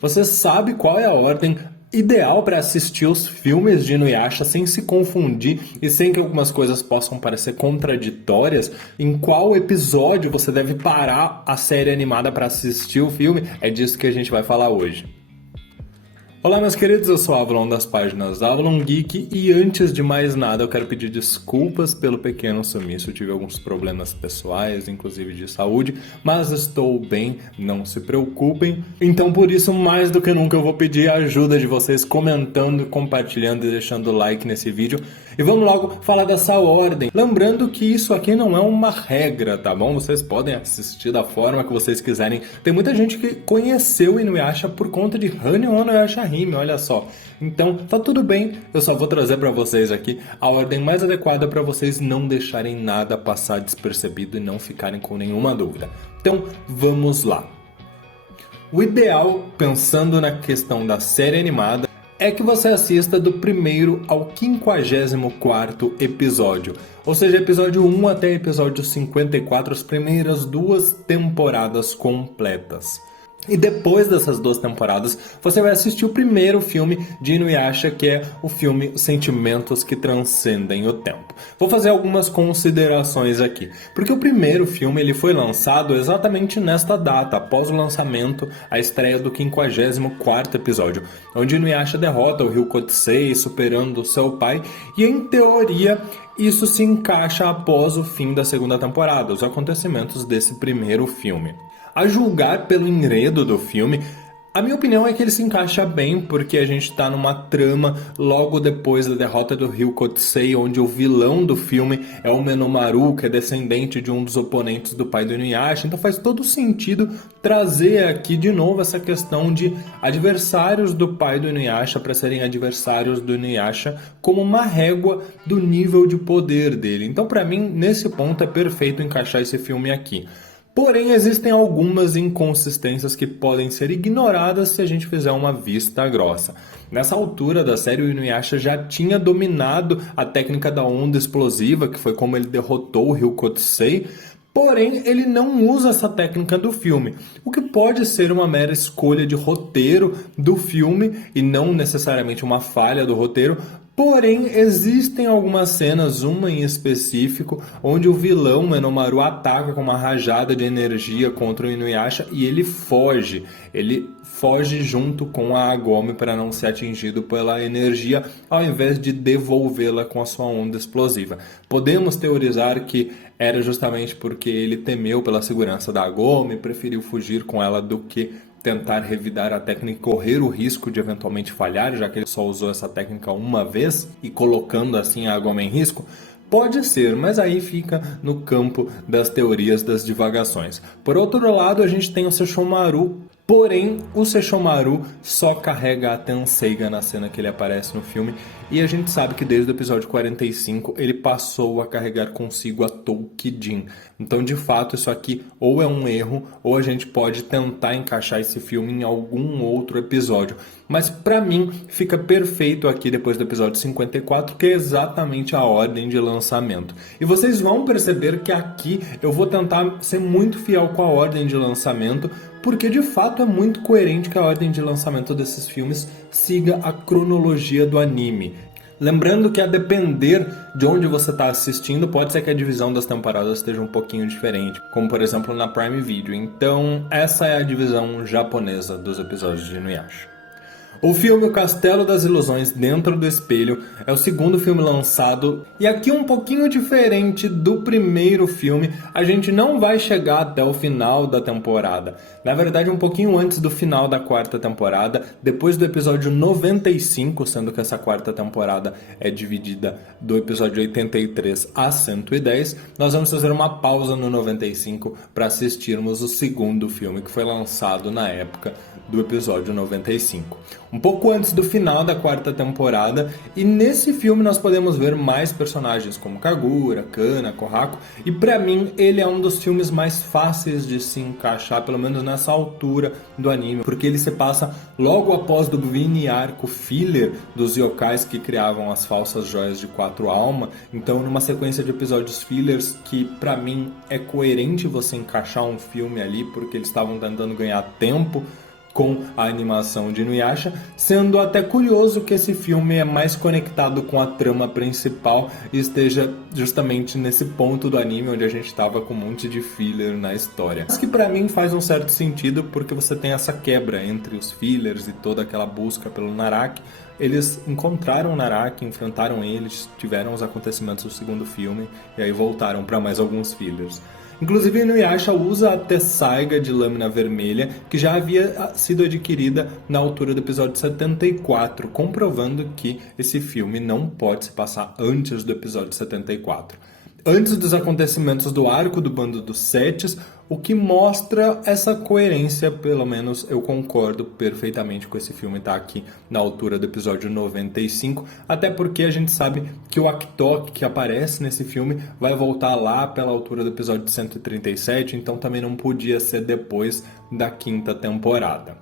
você sabe qual é a ordem ideal para assistir os filmes de Inuyasha sem se confundir e sem que algumas coisas possam parecer contraditórias? Em qual episódio você deve parar a série animada para assistir o filme? É disso que a gente vai falar hoje. Olá, meus queridos, eu sou o Avalon das páginas Avalon Geek e antes de mais nada eu quero pedir desculpas pelo pequeno sumiço. Eu tive alguns problemas pessoais, inclusive de saúde, mas estou bem, não se preocupem. Então por isso, mais do que nunca, eu vou pedir a ajuda de vocês comentando, compartilhando e deixando like nesse vídeo. E vamos logo falar dessa ordem. Lembrando que isso aqui não é uma regra, tá bom? Vocês podem assistir da forma que vocês quiserem. Tem muita gente que conheceu Inuyasha por conta de Hanyo no Inuyasha Hime, olha só. Então, tá tudo bem, eu só vou trazer pra vocês aqui a ordem mais adequada pra vocês não deixarem nada passar despercebido e não ficarem com nenhuma dúvida. Então, vamos lá. O ideal, pensando na questão da série animada, é que você assista do primeiro ao 54º episódio. Ou seja, episódio 1 até episódio 54, as primeiras 2 temporadas completas. E depois dessas 2 temporadas, você vai assistir o primeiro filme de Inuyasha, que é o filme Sentimentos que Transcendem o Tempo. Vou fazer algumas considerações aqui, porque o primeiro filme ele foi lançado exatamente nesta data, após o lançamento, a estreia do 54º episódio, onde Inuyasha derrota o Ryukotsei, superando seu pai, e em teoria isso se encaixa após o fim da segunda temporada, os acontecimentos desse primeiro filme. A julgar pelo enredo do filme, a minha opinião é que ele se encaixa bem porque a gente está numa trama logo depois da derrota do Ryukotsei, onde o vilão do filme é o Menomaru, que é descendente de um dos oponentes do pai do Inuyasha. Então faz todo sentido trazer aqui de novo essa questão de adversários do pai do Inuyasha para serem adversários do Inuyasha como uma régua do nível de poder dele. Então para mim, nesse ponto é perfeito encaixar esse filme aqui. Porém, existem algumas inconsistências que podem ser ignoradas se a gente fizer uma vista grossa. Nessa altura da série, o Inuyasha já tinha dominado a técnica da onda explosiva, que foi como ele derrotou o Ryukotsei, porém ele não usa essa técnica do filme, o que pode ser uma mera escolha de roteiro do filme e não necessariamente uma falha do roteiro. Porém, existem algumas cenas, uma em específico, onde o vilão Menomaru ataca com uma rajada de energia contra o Inuyasha e ele foge. Ele foge junto com a Agome para não ser atingido pela energia, ao invés de devolvê-la com a sua onda explosiva. Podemos teorizar que era justamente porque ele temeu pela segurança da Agome e preferiu fugir com ela do que tentar revidar a técnica e correr o risco de eventualmente falhar, já que ele só usou essa técnica uma vez e colocando assim a Agome em risco? Pode ser, mas aí fica no campo das teorias das divagações. Por outro lado, a gente tem o Sesshomaru. Porém, o Sesshomaru só carrega a Tenseiga na cena que ele aparece no filme, e a gente sabe que desde o episódio 45 ele passou a carregar consigo a Toukijin. Então, de fato, isso aqui ou é um erro, ou a gente pode tentar encaixar esse filme em algum outro episódio. Mas pra mim, fica perfeito aqui depois do episódio 54, que é exatamente a ordem de lançamento. E vocês vão perceber que aqui eu vou tentar ser muito fiel com a ordem de lançamento, porque de fato é muito coerente que a ordem de lançamento desses filmes siga a cronologia do anime. Lembrando que a depender de onde você está assistindo, pode ser que a divisão das temporadas esteja um pouquinho diferente, como por exemplo na Prime Video. Então essa é a divisão japonesa dos episódios de Inuyasha. O filme O Castelo das Ilusões Dentro do Espelho é o segundo filme lançado, e aqui um pouquinho diferente do primeiro filme, a gente não vai chegar até o final da temporada. Na verdade, um pouquinho antes do final da 4ª temporada, depois do episódio 95, sendo que essa 4ª temporada é dividida do episódio 83 a 110, nós vamos fazer uma pausa no 95 para assistirmos o segundo filme que foi lançado na época do episódio 95. Um pouco antes do final da 4ª temporada, e nesse filme nós podemos ver mais personagens como Kagura, Kana, Kohako, e pra mim ele é um dos filmes mais fáceis de se encaixar, pelo menos nessa altura do anime, porque ele se passa logo após do mini arco filler dos yokais que criavam as falsas joias de 4 almas. Então numa sequência de episódios fillers que pra mim é coerente você encaixar um filme ali, porque eles estavam tentando ganhar tempo com a animação de Inuyasha, sendo até curioso que esse filme é mais conectado com a trama principal e esteja justamente nesse ponto do anime onde a gente estava com um monte de filler na história. Mas que pra mim faz um certo sentido porque você tem essa quebra entre os fillers e toda aquela busca pelo Naraki. Eles encontraram o Naraki, enfrentaram eles, tiveram os acontecimentos do segundo filme e aí voltaram para mais alguns fillers. Inclusive, Inuyasha usa a Tessaiga de lâmina vermelha, que já havia sido adquirida na altura do episódio 74, comprovando que esse filme não pode se passar antes do episódio 74. Antes dos acontecimentos do arco do Bando dos Setes, o que mostra essa coerência, pelo menos eu concordo perfeitamente com esse filme estar aqui na altura do episódio 95, até porque a gente sabe que o Aktok que aparece nesse filme vai voltar lá pela altura do episódio 137, então também não podia ser depois da quinta temporada.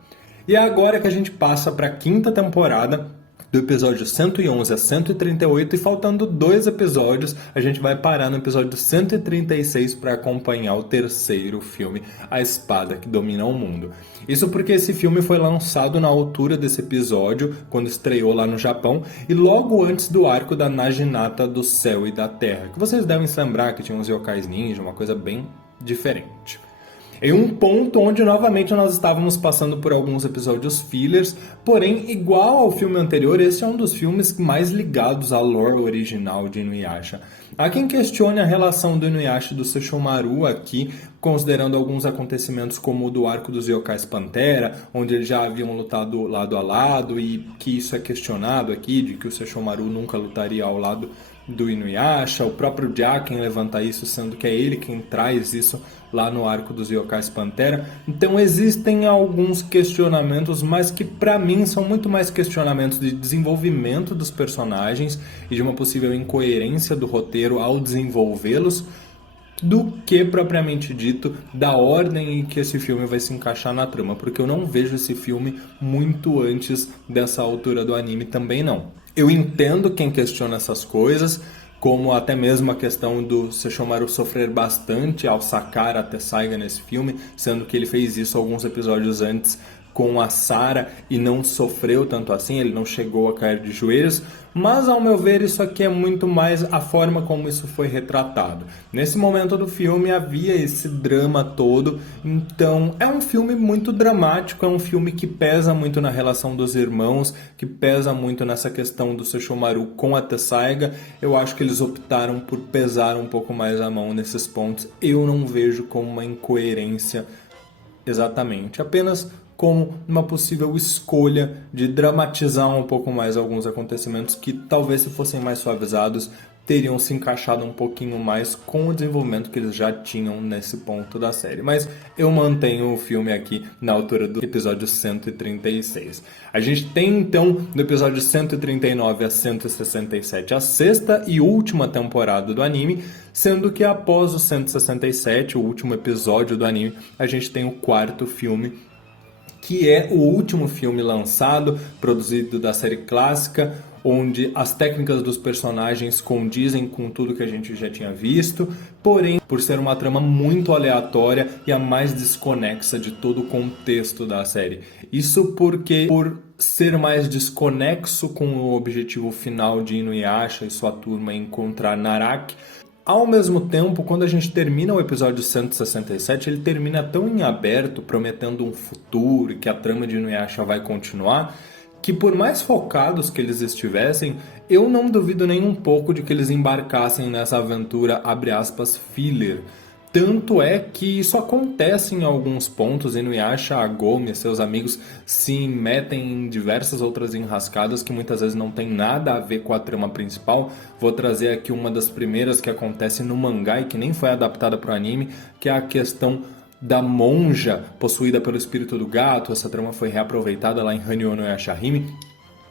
E é agora que a gente passa para a quinta temporada, do episódio 111 a 138, e faltando 2 episódios, a gente vai parar no episódio 136 para acompanhar o terceiro filme, A Espada que Domina o Mundo. Isso porque esse filme foi lançado na altura desse episódio, quando estreou lá no Japão, e logo antes do arco da Naginata do Céu e da Terra, que vocês devem se lembrar que tinha uns yokais ninja, uma coisa bem diferente. Em um ponto onde novamente nós estávamos passando por alguns episódios fillers, porém, igual ao filme anterior, esse é um dos filmes mais ligados à lore original de Inuyasha. Há quem questione a relação do Inuyasha e do Sesshomaru aqui, considerando alguns acontecimentos como o do arco dos Yokais Pantera, onde eles já haviam lutado lado a lado, e que isso é questionado aqui, de que o Sesshomaru nunca lutaria ao lado do Inuyasha. O próprio Jaken levanta isso, sendo que é ele quem traz isso lá no arco dos Yokais Pantera. Então existem alguns questionamentos, mas que pra mim são muito mais questionamentos de desenvolvimento dos personagens e de uma possível incoerência do roteiro ao desenvolvê-los, do que propriamente dito da ordem em que esse filme vai se encaixar na trama, porque eu não vejo esse filme muito antes dessa altura do anime também não. Eu entendo quem questiona essas coisas, como até mesmo a questão do Sesshomaru sofrer bastante ao sacar a Tessaiga nesse filme, sendo que ele fez isso alguns episódios antes com a Sarah e não sofreu tanto assim, ele não chegou a cair de joelhos, mas ao meu ver isso aqui é muito mais a forma como isso foi retratado. Nesse momento do filme havia esse drama todo, então é um filme muito dramático, é um filme que pesa muito na relação dos irmãos, que pesa muito nessa questão do Sesshomaru com a Tessaiga. Eu acho que eles optaram por pesar um pouco mais a mão nesses pontos. Eu não vejo como uma incoerência exatamente, apenas como uma possível escolha de dramatizar um pouco mais alguns acontecimentos que talvez, se fossem mais suavizados, teriam se encaixado um pouquinho mais com o desenvolvimento que eles já tinham nesse ponto da série. Mas eu mantenho o filme aqui na altura do episódio 136. A gente tem então do episódio 139 a 167 a sexta e última temporada do anime, sendo que após o 167, o último episódio do anime, a gente tem o quarto filme, que é o último filme lançado, produzido da série clássica, onde as técnicas dos personagens condizem com tudo que a gente já tinha visto, porém, por ser uma trama muito aleatória e a mais desconexa de todo o contexto da série. Isso porque, por ser mais desconexo com o objetivo final de Inuyasha e sua turma encontrar Naraki, ao mesmo tempo, quando a gente termina o episódio 167, ele termina tão em aberto, prometendo um futuro e que a trama de Inuyasha vai continuar, que por mais focados que eles estivessem, eu não duvido nem um pouco de que eles embarcassem nessa aventura, abre aspas, filler. Tanto é que isso acontece em alguns pontos. Inuyasha, a Gomi e seus amigos se metem em diversas outras enrascadas que muitas vezes não tem nada a ver com a trama principal. Vou trazer aqui uma das primeiras que acontece no mangá e que nem foi adaptada para o anime, que é a questão da monja possuída pelo espírito do gato. Essa trama foi reaproveitada lá em Hanyo no Yashahime.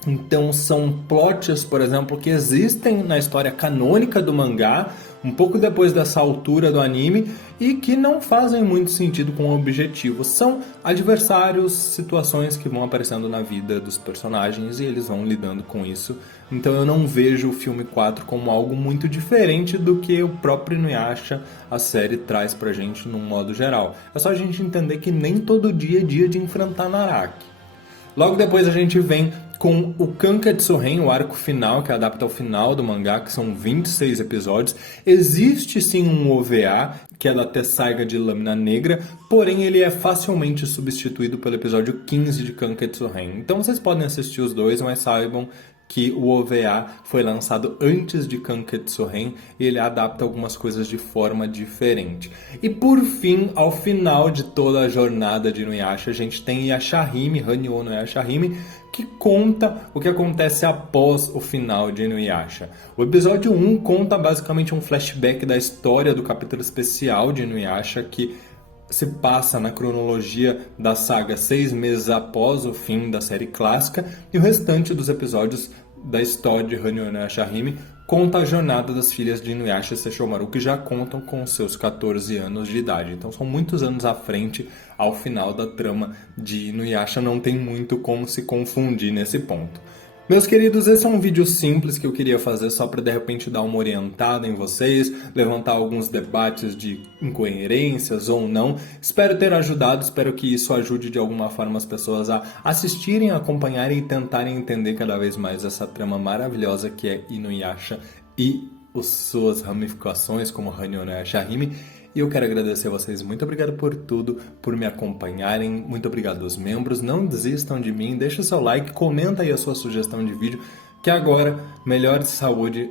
Então são plots, por exemplo, que existem na história canônica do mangá, um pouco depois dessa altura do anime, e que não fazem muito sentido com o objetivo. São adversários, situações que vão aparecendo na vida dos personagens e eles vão lidando com isso. Então eu não vejo o filme 4 como algo muito diferente do que o próprio Inuyasha, a série, traz pra gente num modo geral. É só a gente entender que nem todo dia é dia de enfrentar Naraki. Logo depois a gente vem com o Kanketsuren, o arco final, que adapta ao final do mangá, que são 26 episódios. Existe sim um OVA, que é da Tessaiga de Lâmina Negra, porém ele é facilmente substituído pelo episódio 15 de Kanketsuren. Então vocês podem assistir os dois, mas saibam que o OVA foi lançado antes de Kanketsuren e ele adapta algumas coisas de forma diferente. E por fim, ao final de toda a jornada de Inuyasha, a gente tem Yashahime, Hanyo no Yashahime, que conta o que acontece após o final de Inuyasha. O episódio 1 conta basicamente um flashback da história do capítulo especial de Inuyasha, que se passa na cronologia da saga 6 meses após o fim da série clássica, e o restante dos episódios da história de Hanyo no Yashahime conta a jornada das filhas de Inuyasha e Sesshomaru, que já contam com seus 14 anos de idade. Então são muitos anos à frente ao final da trama de Inuyasha, não tem muito como se confundir nesse ponto. Meus queridos, esse é um vídeo simples que eu queria fazer só para de repente dar uma orientada em vocês, levantar alguns debates de incoerências ou não. Espero ter ajudado, espero que isso ajude de alguma forma as pessoas a assistirem, acompanharem e tentarem entender cada vez mais essa trama maravilhosa que é Inuyasha e as suas ramificações como Hanyo no Yashahime. E eu quero agradecer a vocês, muito obrigado por tudo, por me acompanharem, muito obrigado aos membros, não desistam de mim, deixa o seu like, comenta aí a sua sugestão de vídeo, que agora, melhor de saúde,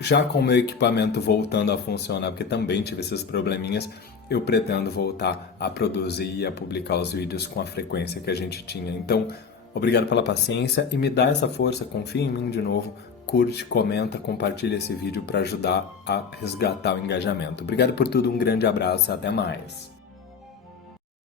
já com o meu equipamento voltando a funcionar, porque também tive esses probleminhas, eu pretendo voltar a produzir e a publicar os vídeos com a frequência que a gente tinha. Então, obrigado pela paciência e me dá essa força, confia em mim de novo, curte, comenta, compartilha esse vídeo para ajudar a resgatar o engajamento. Obrigado por tudo, um grande abraço e até mais.